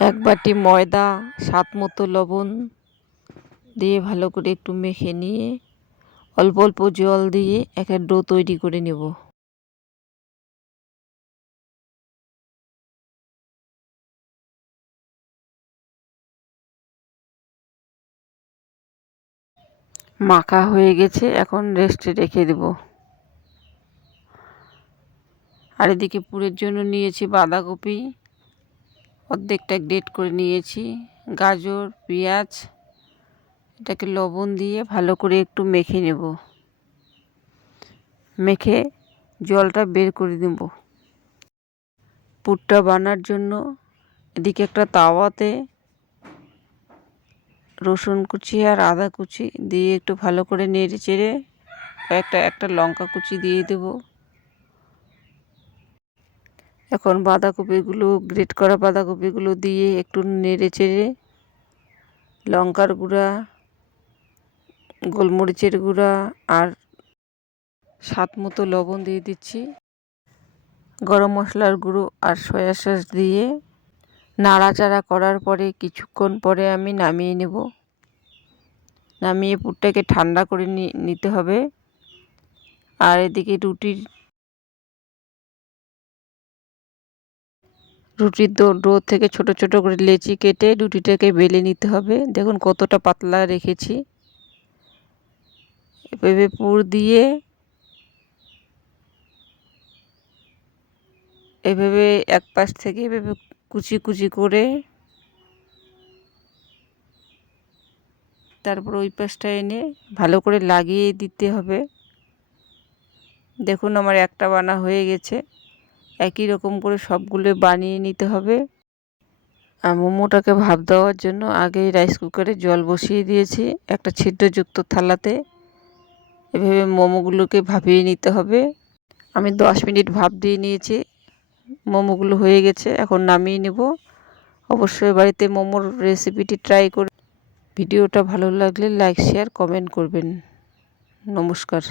এক বাটি ময়দা, স্বাদ মতো লবণ দিয়ে ভালো করে একটু মেখে নিয়ে অল্প অল্প জল দিয়ে একটা ডো তৈরি করে নেব। মাখা হয়ে গেছে, এখন রেস্টে রেখে দেব। আর এদিকে পুরের জন্য নিয়েছি বাঁধাকপি, অর্ধেকটা গ্রেট করে নিয়েছি, গাজর, পেঁয়াজ। এটাকে লবণ দিয়ে ভালো করে একটু মেখে নেব। মেখে জলটা বের করে দেব। পুরটা বানার জন্য এদিকে একটা তাওয়াতে রসুন কুচি আর আদা কুচি দিয়ে একটু ভালো করে নেড়ে চেড়ে একটা লঙ্কা কুচি দিয়ে দেব। এখন বাঁধাকপিগুলো, গ্রেট করা বাঁধাকপিগুলো দিয়ে একটু নেড়ে চেড়ে লঙ্কার গুঁড়া, গোলমরিচের গুঁড়া আর স্বাদ মতো লবণ দিয়ে দিচ্ছি, গরম মশলার গুঁড়ো আর সয়া সস দিয়ে নাড়াচাড়া করার পরে কিছুক্ষণ পরে আমি নামিয়ে নেব। নামিয়ে পুরটাকে ঠান্ডা করে নিতে হবে। আর এদিকে রুটির ডো থেকে ছোট ছোট করে লেচি কেটে রুটিটাকে বেলে নিতে হবে। দেখুন কতটা পাতলা রেখেছি। এভাবে পুর দিয়ে এভাবে এক পাশ থেকে এভাবে কুচি কুচি করে তারপর ওই পাশটা এনে ভালো করে লাগিয়ে দিতে হবে। দেখুন আমার একটা বানা হয়ে গেছে। একই রকম করে সবগুলো বানিয়ে নিতে হবে। আর মোমোটাকে ভাপ দেওয়ার জন্য আগেই রাইস কুকারে জল বসিয়ে দিয়েছি একটা ছিদ্রযুক্ত থালাতে। এভাবে মোমোগুলোকে ভাপিয়ে নিতে হবে। আমি 10 মিনিট ভাপ দিয়ে নিয়েছি। মোমোগুলো হয়ে গেছে, এখন নামিয়ে নেব। অবশ্যই বাড়িতে মোমোর রেসিপিটি ট্রাই করে ভিডিওটা ভালো লাগলে লাইক, শেয়ার, কমেন্ট করবেন। নমস্কার।